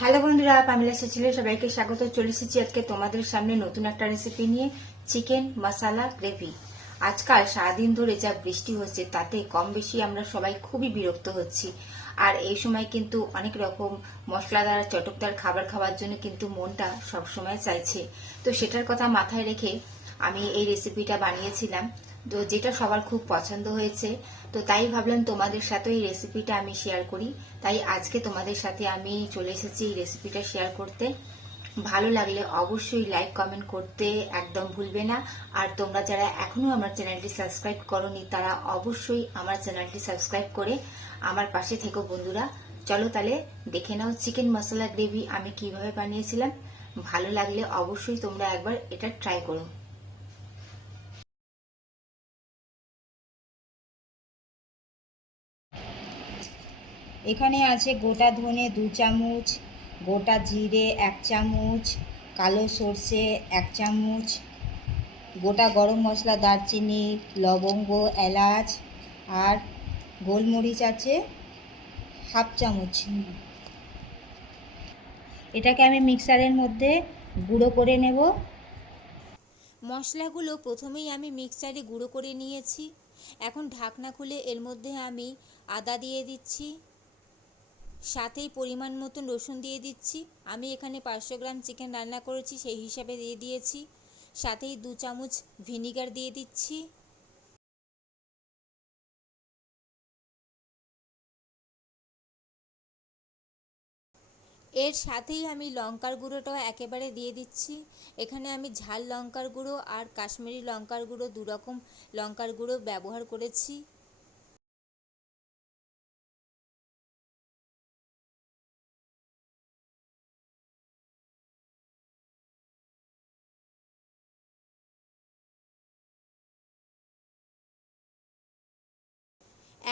Hello বন্ধুরা পামিলা ছেলে সবাইকে স্বাগত। চলে এসেছি আজকে তোমাদের সামনে নতুন একটা রেসিপি নিয়ে চিকেন মশালা গ্রেভি আজকাল সারাদিন ধরে যা বৃষ্টি হচ্ছে, তাতে কম বেশি আমরা সবাই খুবই বিরক্ত হচ্ছি। আর এই সময় কিন্তু অনেক রকম মশলাদার, চটকদার খাবার খাওয়ার জন্য কিন্তু মনটা সবসময় চাইছে। তো সেটার কথা মাথায় রেখে আমি এই রেসিপিটা বানিয়েছিলাম। তো যেটা সবার খুব পছন্দ হয়েছে, তো তাই ভাবলাম তোমাদের সাথে এই রেসিপিটা আমি শেয়ার করি। তাই আজকে তোমাদের সাথে আমি চলে এসেছি এই রেসিপিটা শেয়ার করতে। ভালো লাগলে অবশ্যই লাইক কমেন্ট করতে একদম ভুলবে না। আর তোমরা যারা এখনও আমার চ্যানেলটি সাবস্ক্রাইব করনি, তারা অবশ্যই আমার চ্যানেলটি সাবস্ক্রাইব করে আমার পাশে থেকো বন্ধুরা। চলো তাহলে দেখে নাও চিকেন মশলা গ্রেভি আমি কীভাবে বানিয়েছিলাম। ভালো লাগলে অবশ্যই তোমরা একবার এটা ট্রাই করো। এখানে আছে গোটা ধনে দু চামচ, গোটা জিরে এক চামচ, কালো সর্ষে এক চামচ, গোটা গরম মশলা দারচিনি, লবঙ্গ, এলাচ আর গোলমরিচ আছে হাফ চামচ। এটাকে আমি মিক্সারের মধ্যে গুঁড়ো করে নেব। মশলাগুলো প্রথমেই আমি মিক্সারে গুঁড়ো করে নিয়েছি। এখন ঢাকনা খুলে এর মধ্যে আমি আদা দিয়ে দিচ্ছি। সাথেই পরিমাণ মতন রসুন দিয়ে দিচ্ছি। আমি এখানে পাঁচশো গ্রাম চিকেন রান্না করেছি, সেই হিসাবে দিয়ে দিয়েছি। সাথেই দু চামচ ভিনিগার দিয়ে দিচ্ছি। এর সাথেই আমি লঙ্কার গুঁড়োটাও একেবারে দিয়ে দিচ্ছি। এখানে আমি ঝাল লঙ্কার গুঁড়ো আর কাশ্মীরি লঙ্কার গুঁড়ো, দুরকম লঙ্কার গুঁড়ো ব্যবহার করেছি।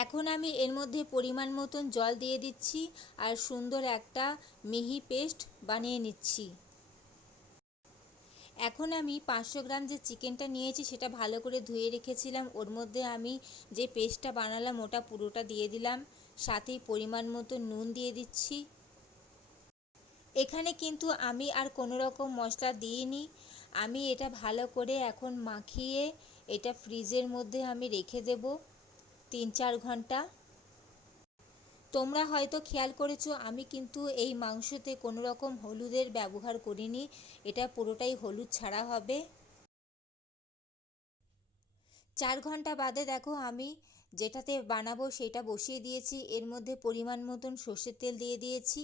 এখন আমি এর মধ্যে পরিমাণ মতন জল দিয়ে দিচ্ছি আর সুন্দর একটা মিহি পেস্ট বানিয়ে নিচ্ছি। এখন আমি পাঁচশো গ্রাম যে চিকেনটা নিয়েছি সেটা ভালো করে ধুয়ে রেখেছিলাম। ওর মধ্যে আমি যে পেস্টটা বানালাম ওটা পুরোটা দিয়ে দিলাম। সাথেই পরিমাণ মতো নুন দিয়ে দিচ্ছি। এখানে কিন্তু আমি আর কোনো রকম মশলা দিইনি। আমি এটা ভালো করে এখন মাখিয়ে এটা ফ্রিজের মধ্যে আমি রেখে দেবো। তিন চার ঘণ্টা। তোমরা হয়তো খেয়াল করেছ, আমি কিন্তু এই মাংসতে কোনো রকম হলুদের ব্যবহার করিনি, এটা পুরোটাই হলুদ ছাড়া হবে। চার ঘণ্টা বাদে দেখো আমি যেটাতে বানাবো সেটা বসিয়ে দিয়েছি, এর মধ্যে পরিমাণ মতন সর্ষের তেল দিয়ে দিয়েছি,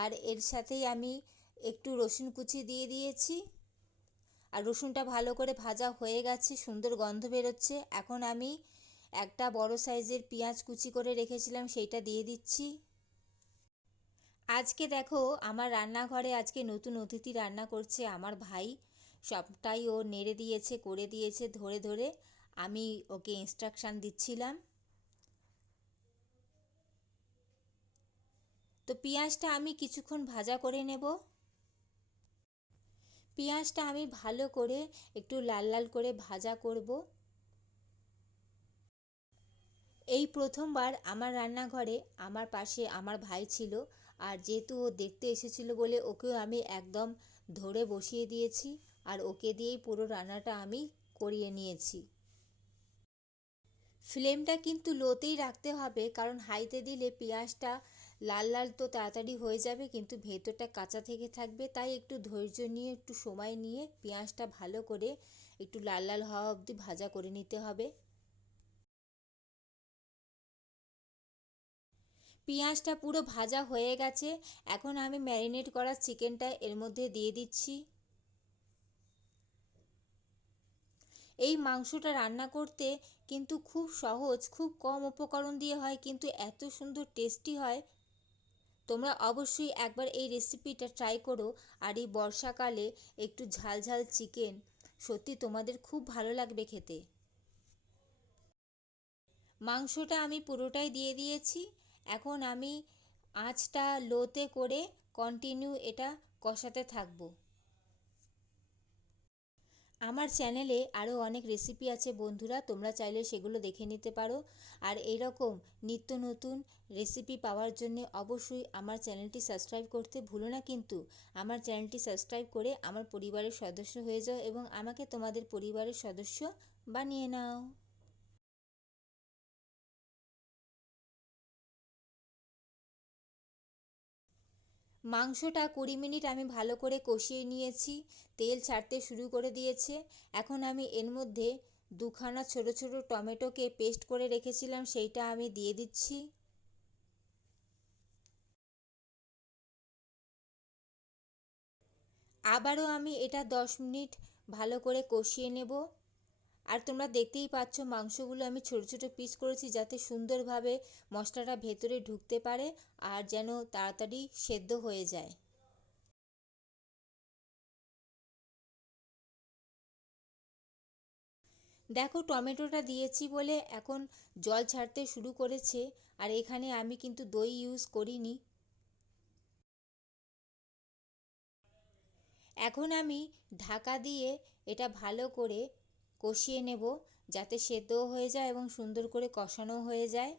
আর এর সাথেই আমি একটু রসুন কুচি দিয়ে দিয়েছি। আর রসুনটা ভালো করে ভাজা হয়ে গেছে, সুন্দর গন্ধ বেরোচ্ছে, এখন আমি একটা বড় সাইজের পেঁয়াজ কুচি করে রেখেছিলাম, সেইটা দিয়ে দিচ্ছি। আজকে দেখো, আমার রান্নাঘরে আজকে নতুন অতিথি রান্না করছে আমার ভাই। সবটাই ও নেড়ে দিয়েছে, করে দিয়েছে ধরে ধরে। আমি ওকে ইনস্ট্রাকশান দিচ্ছিলাম। তো পেঁয়াজটা আমি কিছুক্ষণ ভাজা করে নেব। পেঁয়াজটা আমি ভালো করে একটু লাল লাল করে ভাজা করব। এই প্রথমবার আমার রান্নাঘরে আমার পাশে আমার ভাই ছিল আর যেহেতু ও দেখতে এসেছিল বলে ওকেও আমি একদম ধরে বসিয়ে দিয়েছি আর ওকে দিয়েই পুরো রান্নাটা আমি করিয়ে নিয়েছি। ফ্লেমটা কিন্তু লোতেই রাখতে হবে কারণ হাইতে দিলে পেঁয়াজটা লাল লাল তো তাড়াতাড়ি হয়ে যাবে কিন্তু ভেতরটা কাঁচা থেকে থাকবে তাই একটু ধৈর্য নিয়ে একটু সময় নিয়ে পেঁয়াজটা ভালো করে একটু লাল লাল হওয়া অবধি ভাজা করে নিতে হবে। পেঁয়াজটা পুরো ভাজা হয়ে গেছে। এখন আমি ম্যারিনেট করা চিকেনটা এর মধ্যে দিয়ে দিচ্ছি। এই মাংসটা রান্না করতে কিন্তু খুব সহজ, খুব কম উপকরণ দিয়ে হয়, কিন্তু এত সুন্দর টেস্টি হয়। তোমরা অবশ্যই একবার এই রেসিপিটা ট্রাই করো আর এই বর্ষাকালে একটু ঝাল ঝাল চিকেন, সত্যি তোমাদের খুব ভালো লাগবে খেতে। মাংসটা আমি পুরোটাই দিয়ে দিয়েছি। এখন আমি আঁচটা লোতে করে কন্টিনিউ এটা কষাতে থাকব। আমার চ্যানেলে আরও অনেক রেসিপি আছে বন্ধুরা, তোমরা চাইলে সেগুলো দেখে নিতে পারো। আর এইরকম নিত্য নতুন রেসিপি পাওয়ার জন্য অবশ্যই আমার চ্যানেলটি সাবস্ক্রাইব করতে ভুলো না কিন্তু আমার চ্যানেলটি সাবস্ক্রাইব করে আমার পরিবারের সদস্য হয়ে যাও এবং আমাকে তোমাদের পরিবারের সদস্য বানিয়ে নাও। মাংসটা কুড়ি মিনিট আমি ভালো করে কষিয়ে নিয়েছি, তেল ছাড়তে শুরু করে দিয়েছে। এখন আমি এর মধ্যে দুখানা ছোট ছোট টমেটোকে পেস্ট করে রেখেছিলাম, সেইটা আমি দিয়ে দিচ্ছি। আবারও আমি এটা দশ মিনিট ভালো করে কষিয়ে নেব। আর তোমরা দেখতেই পাচ্ছ মাংসগুলো আমি ছোট ছোট পিস করেছি যাতে সুন্দরভাবে মশলাটা ভেতরে ঢুকতে পারে আর যেন তাড়াতাড়ি সেদ্ধ হয়ে যায়। দেখো টমেটোটা দিয়েছি বলে এখন জল ছাড়তে শুরু করেছে আর এখানে আমি কিন্তু দই ইউজ করিনি। এখন আমি ঢাকা দিয়ে এটা ভালো করে কষিয়ে নেব যাতে সেদ্ধও হয়ে যায় এবং সুন্দর করে কষানো হয়ে যায়।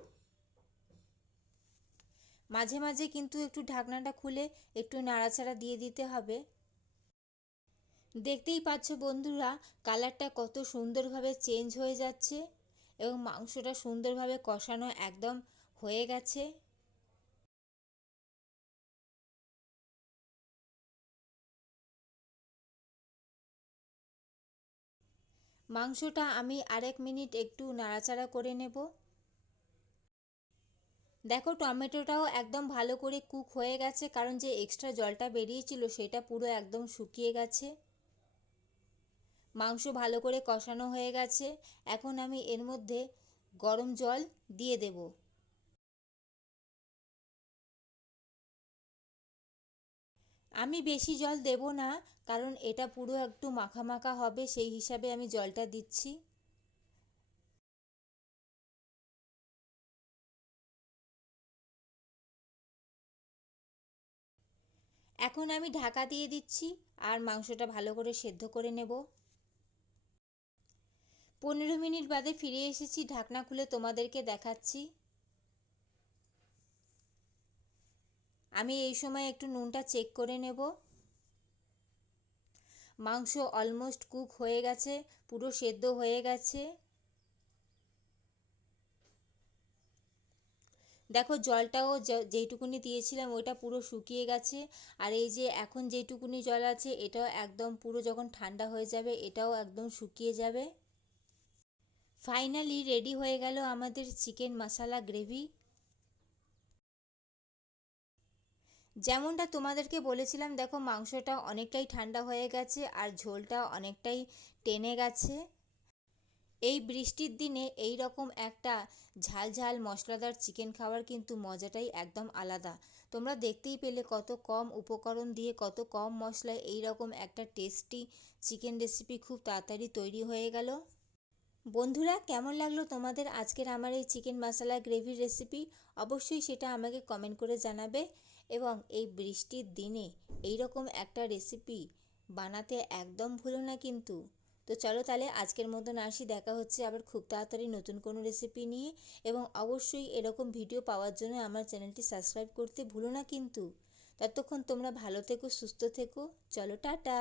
মাঝে মাঝে কিন্তু একটু ঢাকনাটা খুলে একটু নাড়াচাড়া দিয়ে দিতে হবে। দেখতেই পাচ্ছ বন্ধুরা, কালারটা কত সুন্দরভাবে চেঞ্জ হয়ে যাচ্ছে এবং মাংসটা সুন্দরভাবে কষানো একদম হয়ে গেছে। মাংসটা আমি আরেক মিনিট একটু নাড়াচাড়া করে নেব। দেখো টমেটোটাও একদম ভালো করে কুক হয়ে গেছে, কারণ যে এক্সট্রা জলটা বেরিয়েছিল সেটা পুরো একদম শুকিয়ে গেছে। মাংস ভালো করে কষানো হয়ে গেছে, এখন আমি এর মধ্যে গরম জল দিয়ে দেব। আমি বেশি জল দেব না, কারণ এটা পুরো একটু মাখা মাখা হবে, সেই হিসাবে আমি জলটা দিচ্ছি। এখন আমি ঢাকা দিয়ে দিচ্ছি, আর মাংসটা ভালো করে সেদ্ধ করে নেব। পনেরো মিনিট বাদে ফিরে এসেছি, ঢাকনা খুলে তোমাদেরকে দেখাচ্ছি। আমি এই সময় একটু নুনটা চেক করে নেব। মাংস অলমোস্ট কুক হয়ে গেছে, পুরো সেদ্ধ হয়ে গেছে। দেখো জলটাও যেইটুকুনি দিয়েছিলাম ওইটা পুরো শুকিয়ে গেছে। আর এই যে এখন যেইটুকুনি জল আছে, এটাও একদম পুরো যখন ঠান্ডা হয়ে যাবে, এটাও একদম শুকিয়ে যাবে। ফাইনালি রেডি হয়ে গেল আমাদের চিকেন মশালা গ্রেভি যেমনটা তোমাদেরকে বলেছিলাম, দেখো মাংসটা অনেকটাই ঠান্ডা হয়ে গেছে আর ঝোলটা অনেকটাই টেনে গেছে। এই বৃষ্টির দিনে এই রকম একটা ঝাল ঝাল মশলাদার চিকেন খাওয়ার কিন্তু মজাটাই একদম আলাদা। তোমরা দেখতেই পেলে কত কম উপকরণ দিয়ে কত কম মশলায় এই রকম একটা টেস্টি চিকেন রেসিপি খুব তাড়াতাড়ি তৈরি হয়ে গেল। বন্ধুরা, কেমন লাগল তোমাদের আজকের আমার এই চিকেন মশলা গ্রেভির রেসিপি? অবশ্যই সেটা আমাকে কমেন্ট করে জানাবে। এবং এই বৃষ্টির দিনে এই রকম একটা রেসিপি বানাতে একদম ভুলো না কিন্তু। তো চলো তাহলে আজকের মতন আসি, দেখা হচ্ছে আবার খুব তাড়াতাড়ি নতুন কোনো রেসিপি নিয়ে। এবং অবশ্যই এরকম ভিডিও পাওয়ার জন্য আমার চ্যানেলটি সাবস্ক্রাইব করতে ভুলো না কিন্তু। ততক্ষণ তোমরা ভালো থেকো, সুস্থ থেকো। চলো, টাটা!